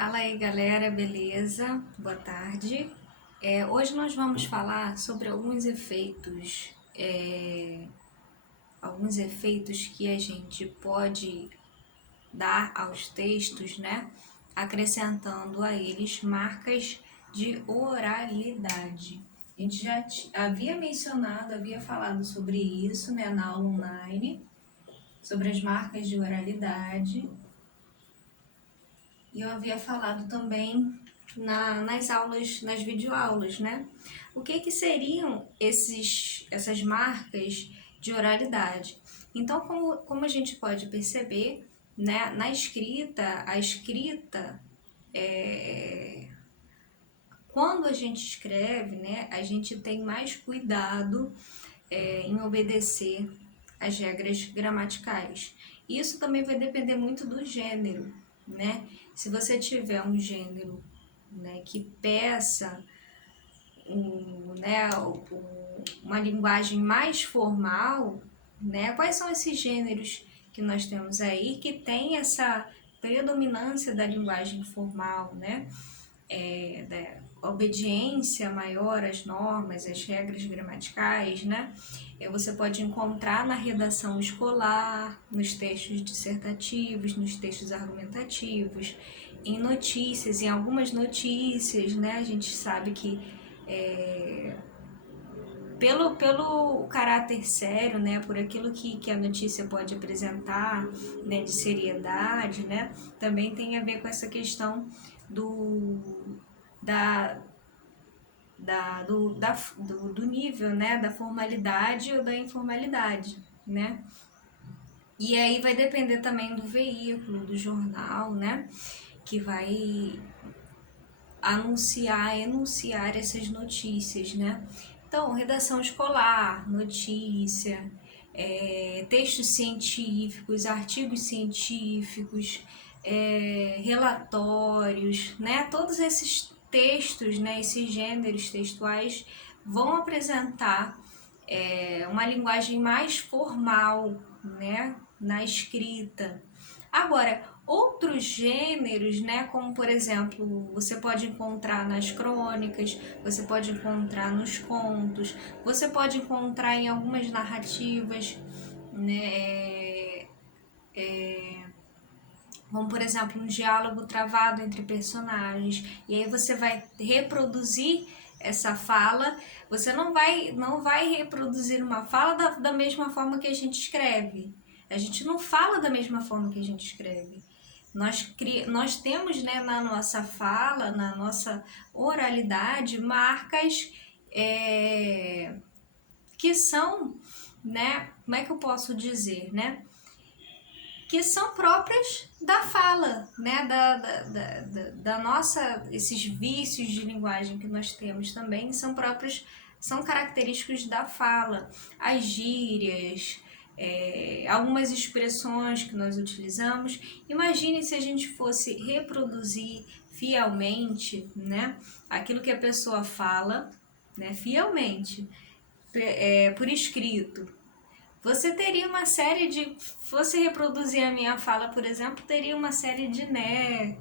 Fala aí galera, beleza? Boa tarde. Hoje nós vamos falar sobre alguns efeitos que a gente pode dar aos textos, né? Acrescentando a eles marcas de oralidade. A gente já havia falado sobre isso, né, na aula online, sobre as marcas de oralidade. E eu havia falado também nas videoaulas, né? O que seriam essas marcas de oralidade? Então, como a gente pode perceber, né, a escrita, quando a gente escreve, né, a gente tem mais cuidado em obedecer as regras gramaticais. Isso também vai depender muito do gênero, né? Se você tiver um gênero, né, que peça uma linguagem mais formal, né? Quais são esses gêneros que nós temos aí que tem essa predominância da linguagem formal, né? Da obediência maior às normas, às regras gramaticais, né? Você pode encontrar na redação escolar, nos textos dissertativos, nos textos argumentativos, em notícias, em algumas notícias, né? A gente sabe que pelo caráter sério, né, por aquilo que a notícia pode apresentar, né, de seriedade, né, também tem a ver com essa questão da, do nível, né, da formalidade ou da informalidade, né. E aí vai depender também do veículo, do jornal, né, que vai enunciar essas notícias, né? Então, redação escolar, notícia, textos científicos, artigos científicos, relatórios, né? Todos esses textos, né? Esses gêneros textuais vão apresentar uma linguagem mais formal, né? Na escrita. Agora, outros gêneros, né, como por exemplo, você pode encontrar nas crônicas, você pode encontrar nos contos, você pode encontrar em algumas narrativas, né, como por exemplo um diálogo travado entre personagens, e aí você vai reproduzir essa fala, você não vai reproduzir uma fala da mesma forma que a gente escreve. A gente não fala da mesma forma que a gente escreve. Nós temos, né, na nossa fala, na nossa oralidade, marcas que são, né, como é que eu posso dizer, né, que são próprias da fala, né, da nossa, esses vícios de linguagem que nós temos também são próprios, são característicos da fala, as gírias, algumas expressões que nós utilizamos. Imagine se a gente fosse reproduzir fielmente, né, aquilo que a pessoa fala, né, fielmente, por escrito. Você teria uma série de... Se você reproduzir a minha fala, por exemplo, teria uma série de né,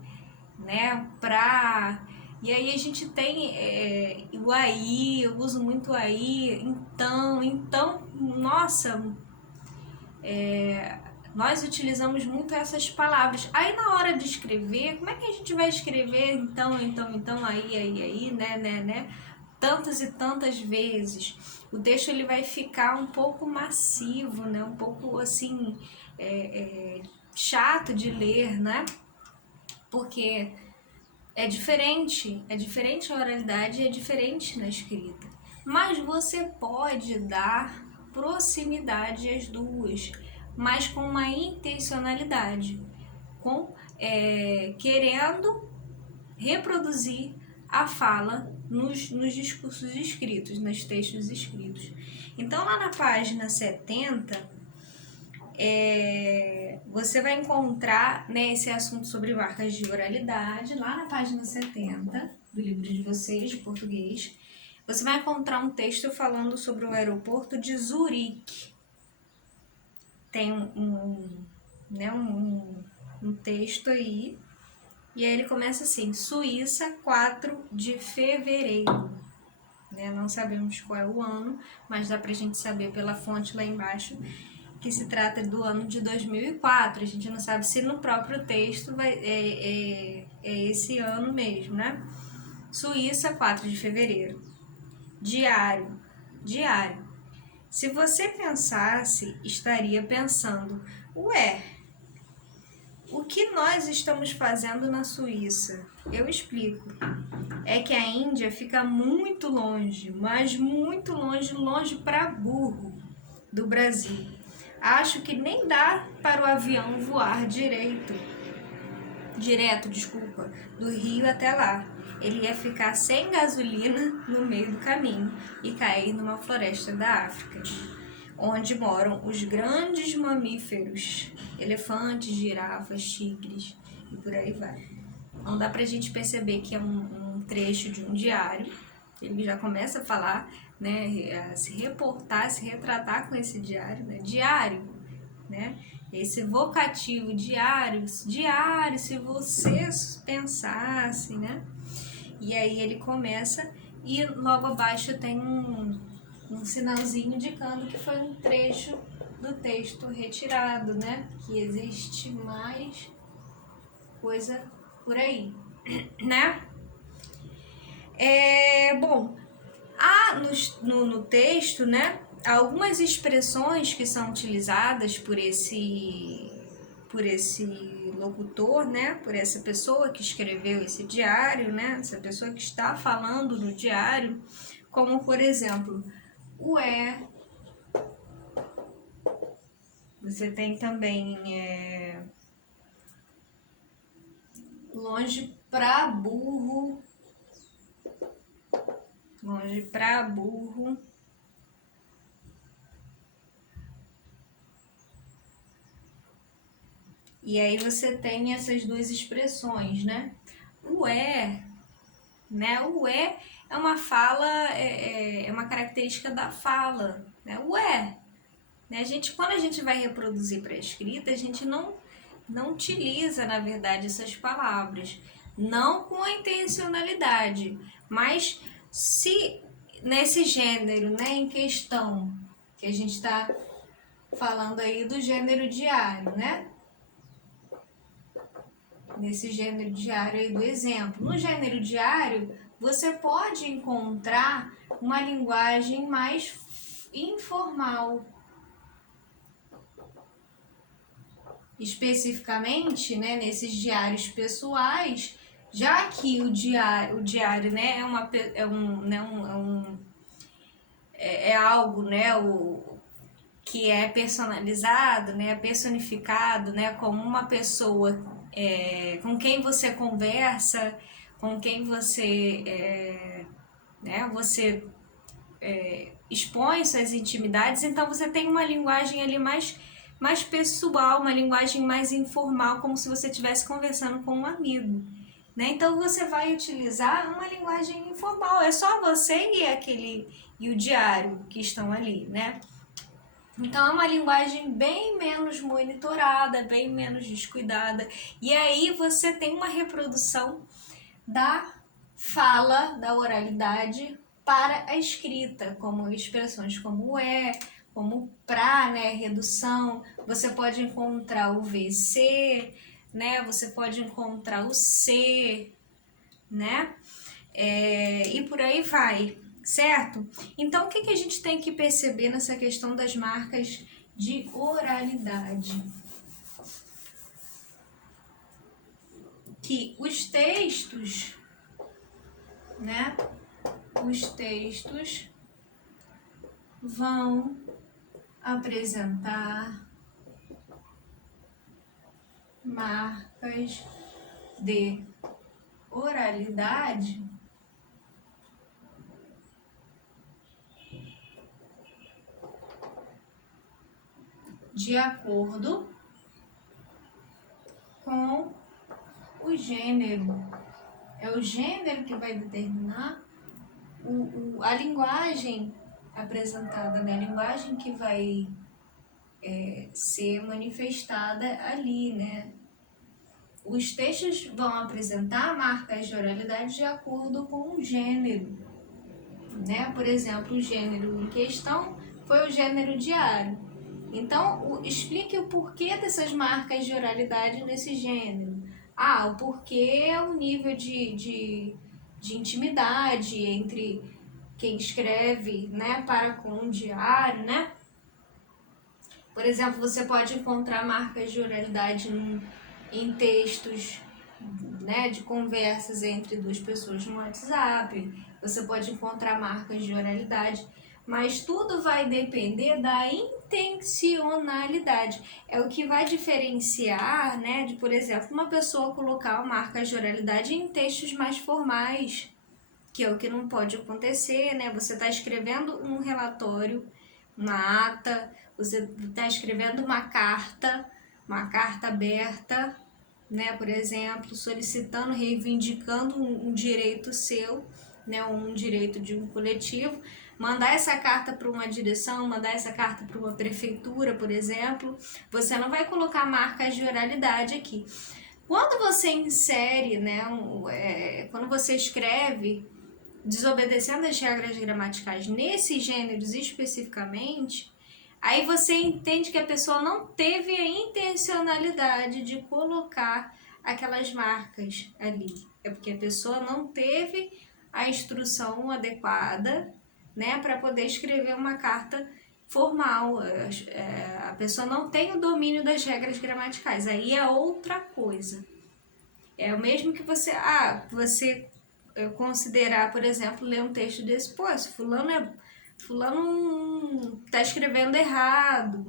pra... E aí a gente tem o aí, eu uso muito aí, então, nossa, nós utilizamos muito essas palavras. Aí na hora de escrever, como é que a gente vai escrever então, aí, né? Tantas e tantas vezes. O texto ele vai ficar um pouco massivo, né? Um pouco assim, chato de ler, né? Porque é diferente a oralidade, é diferente na escrita. Mas você pode dar proximidade às duas, mas com uma intencionalidade, querendo reproduzir a fala nos discursos escritos, nos textos escritos. Então, lá na página 70, você vai encontrar, né, esse assunto sobre marcas de oralidade, lá na página 70 do livro de vocês, de português. Você vai encontrar um texto falando sobre o aeroporto de Zurique. Tem um texto aí, E aí ele começa assim, Suíça, 4 de fevereiro. Né? Não sabemos qual é o ano, mas dá pra gente saber pela fonte lá embaixo que se trata do ano de 2004. A gente não sabe se no próprio texto é esse ano mesmo, né? Suíça, 4 de fevereiro. Diário. Diário. Se você pensasse, estaria pensando, ué, o que nós estamos fazendo na Suíça? Eu explico. É que a Índia fica muito longe, mas muito longe, longe para burro do Brasil. Acho que nem dá para o avião voar direto, do Rio até lá. Ele ia ficar sem gasolina no meio do caminho e cair numa floresta da África, onde moram os grandes mamíferos, elefantes, girafas, tigres e por aí vai. Então dá pra gente perceber que é um trecho de um diário. Ele já começa a falar, né, a se reportar, a se retratar com esse diário, né, diário, né, esse vocativo diário, diário, se você pensasse, né, e aí ele começa e logo abaixo tem um sinalzinho indicando que foi um trecho do texto retirado, né, que existe mais coisa por aí, né? Bom, há no texto, né, algumas expressões que são utilizadas por esse locutor, né, por essa pessoa que escreveu esse diário, né, essa pessoa que está falando no diário, como por exemplo, o você tem também longe pra burro, longe pra burro. E aí você tem essas duas expressões, né? O né? O é uma fala, é uma característica da fala, né? O né? Quando a gente vai reproduzir para a escrita, a gente não utiliza, na verdade, essas palavras. Não com a intencionalidade, mas se nesse gênero, né, em questão, que a gente está falando aí do gênero diário, né? Nesse gênero diário aí do exemplo. No gênero diário, você pode encontrar uma linguagem mais informal. Especificamente, né, nesses diários pessoais, já que o diário, né, é algo, né, que é personalizado, né, personificado, né, como uma pessoa com quem você conversa, com quem você, né, você expõe suas intimidades, então você tem uma linguagem ali mais pessoal, uma linguagem mais informal, como se você estivesse conversando com um amigo. Né? Então você vai utilizar uma linguagem informal, é só você e o diário que estão ali, né? Então é uma linguagem bem menos monitorada, bem menos descuidada. E aí você tem uma reprodução da fala, da oralidade para a escrita, como expressões como como pra, né, redução. Você pode encontrar o VC, né? Você pode encontrar o C, né? E por aí vai, certo? Então, o que a gente tem que perceber nessa questão das marcas de oralidade? Que os textos, né? Os textos vão apresentar marcas de oralidade de acordo com o gênero. É o gênero que vai determinar a linguagem apresentada, né? A linguagem que vai ser manifestada ali, né? os textos vão apresentar marcas de oralidade de acordo com o gênero, né? Por exemplo, o gênero em questão foi o gênero diário. Então, explique o porquê dessas marcas de oralidade nesse gênero. O porquê é o nível de intimidade entre quem escreve, né, para com o diário, né? Por exemplo, você pode encontrar marcas de oralidade em textos, né, de conversas entre duas pessoas no WhatsApp. Você pode encontrar marcas de oralidade, mas tudo vai depender da intencionalidade. É o que vai diferenciar, né, de, por exemplo, uma pessoa colocar marcas de oralidade em textos mais formais, que é o que não pode acontecer, né? Você está escrevendo um relatório, uma ata, você está escrevendo uma carta aberta, né? Por exemplo, solicitando, reivindicando um direito seu, né? Um direito de um coletivo. Mandar essa carta para uma direção, mandar essa carta para uma prefeitura, por exemplo, você não vai colocar marcas de oralidade aqui. Quando você insere, né? Quando você escreve desobedecendo as regras gramaticais nesses gêneros especificamente, aí você entende que a pessoa não teve a intencionalidade de colocar aquelas marcas ali. É porque a pessoa não teve a instrução adequada, né, para poder escrever uma carta formal. A pessoa não tem o domínio das regras gramaticais. Aí é outra coisa. É o mesmo que você considerar, por exemplo, ler um texto desse, pô, esse fulano tá escrevendo errado,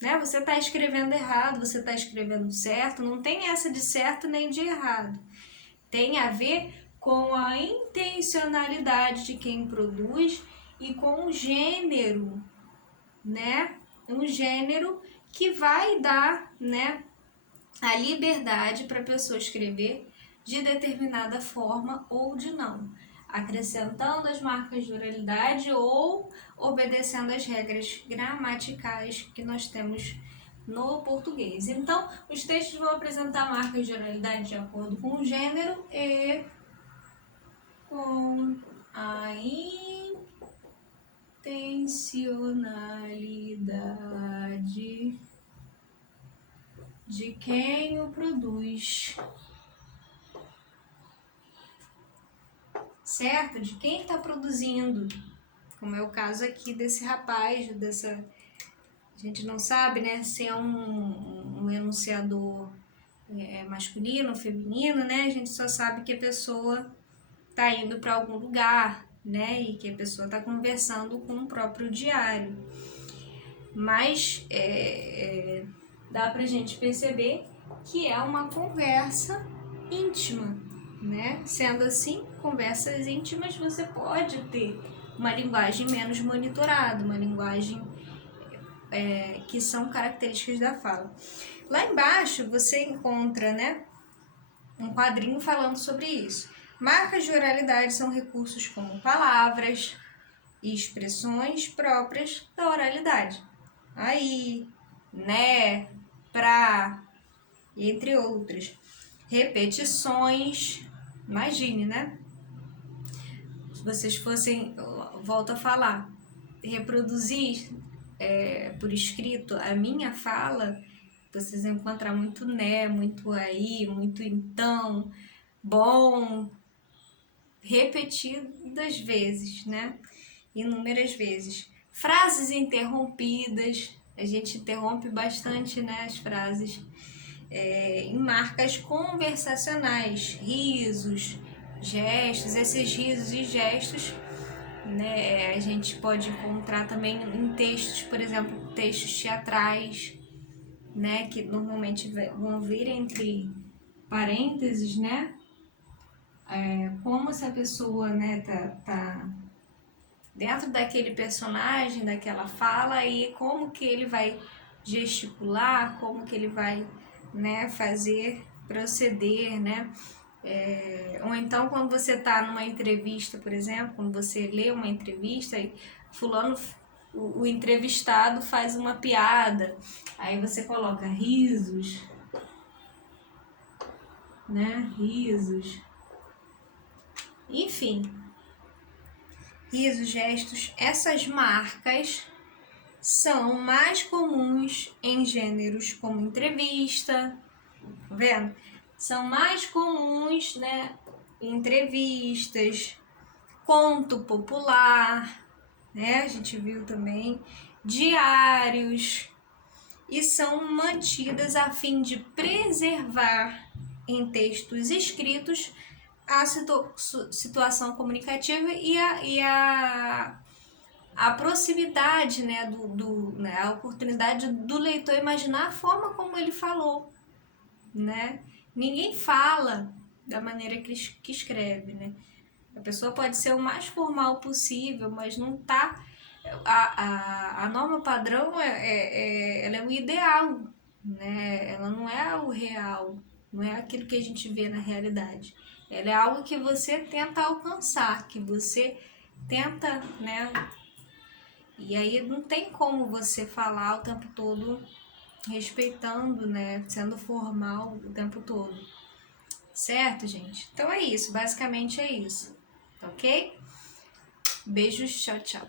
né? Você tá escrevendo errado, você tá escrevendo certo, não tem essa de certo nem de errado. Tem a ver com a intencionalidade de quem produz e com o gênero, né? Um gênero que vai dar, né, a liberdade para a pessoa escrever de determinada forma ou de não, acrescentando as marcas de oralidade ou obedecendo as regras gramaticais que nós temos no português. Então, os textos vão apresentar marcas de oralidade de acordo com o gênero e com a intencionalidade de quem o produz. Certo? De quem está produzindo, como é o caso aqui desse rapaz, a gente não sabe, né, se é um enunciador masculino ou feminino, né, a gente só sabe que a pessoa está indo para algum lugar, né, e que a pessoa está conversando com o próprio diário. Mas dá pra gente perceber que é uma conversa íntima, né? Sendo assim, conversas íntimas, você pode ter uma linguagem menos monitorada, uma linguagem que são características da fala. Lá embaixo você encontra, né, um quadrinho falando sobre isso. Marcas de oralidade são recursos como palavras e expressões próprias da oralidade. Aí, né, pra, entre outras. Repetições, imagine, né? Se vocês fossem, volto a falar, reproduzir por escrito a minha fala, vocês vão encontrar muito né, muito aí, muito então, bom, repetidas vezes, né? Inúmeras vezes. Frases interrompidas, a gente interrompe bastante, né, as frases em marcas conversacionais, risos, gestos. Esses risos e gestos, né, a gente pode encontrar também em textos, por exemplo, textos teatrais, né, que normalmente vão vir entre parênteses, né, como se a pessoa, né, tá dentro daquele personagem, daquela fala, e como que ele vai gesticular, como que ele vai, né, fazer, proceder, né? Ou então quando você está numa entrevista, por exemplo, quando você lê uma entrevista e fulano, o entrevistado faz uma piada, aí você coloca risos, né? Risos. Enfim, risos, gestos, essas marcas são mais comuns em gêneros como entrevista, tá vendo? São mais comuns, né, em entrevistas, conto popular, né? A gente viu também diários, e são mantidas a fim de preservar em textos escritos a situação comunicativa a proximidade, né, né, a oportunidade do leitor imaginar a forma como ele falou, né? Ninguém fala da maneira que escreve, né? A pessoa pode ser o mais formal possível, mas não tá... A norma padrão ela é o ideal, né? Ela não é o real, não é aquilo que a gente vê na realidade. Ela é algo que você tenta alcançar, que você tenta, né? E aí não tem como você falar o tempo todo respeitando, né? Sendo formal o tempo todo. Certo, gente? Então é isso, basicamente é isso. Ok? Beijos, tchau, tchau.